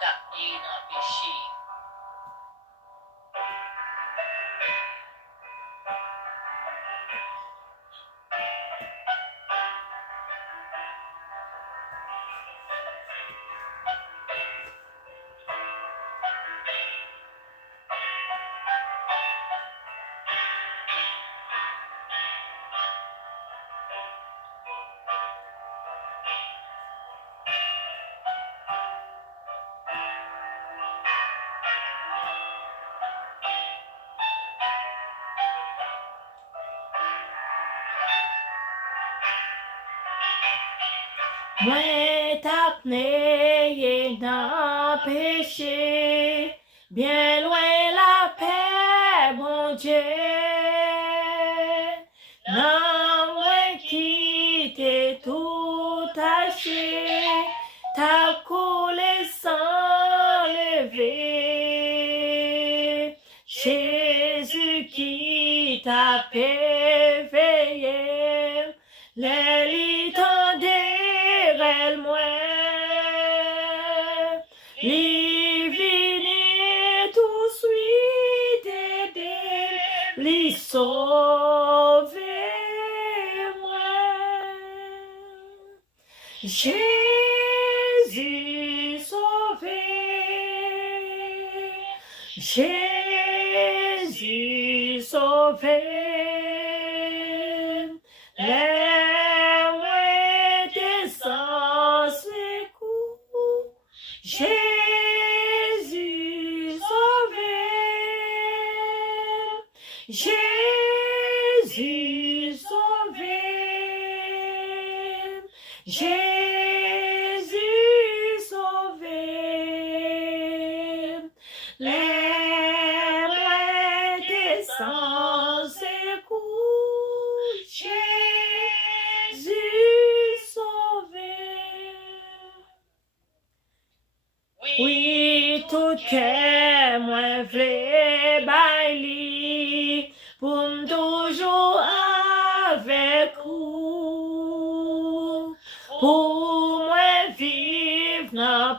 tapye nan peche. Mwen tap neye nan peche, bien loin la paix, bon Dieu. Nan mwen kite tout taché, tap koule sans lever. Jésus qui t'a éveillé, les lits elle moins, li vini tout suite aider, li sauver moi. Jésus sauvé, Jésus sauvé. Jésus sauvé, Jésus sauvé, Jésus sauvé. Les moins des sans écoute, Jésus sauvé. Oui, tout que moi vle baili, pour toujours avec vous, pour moi vivre dans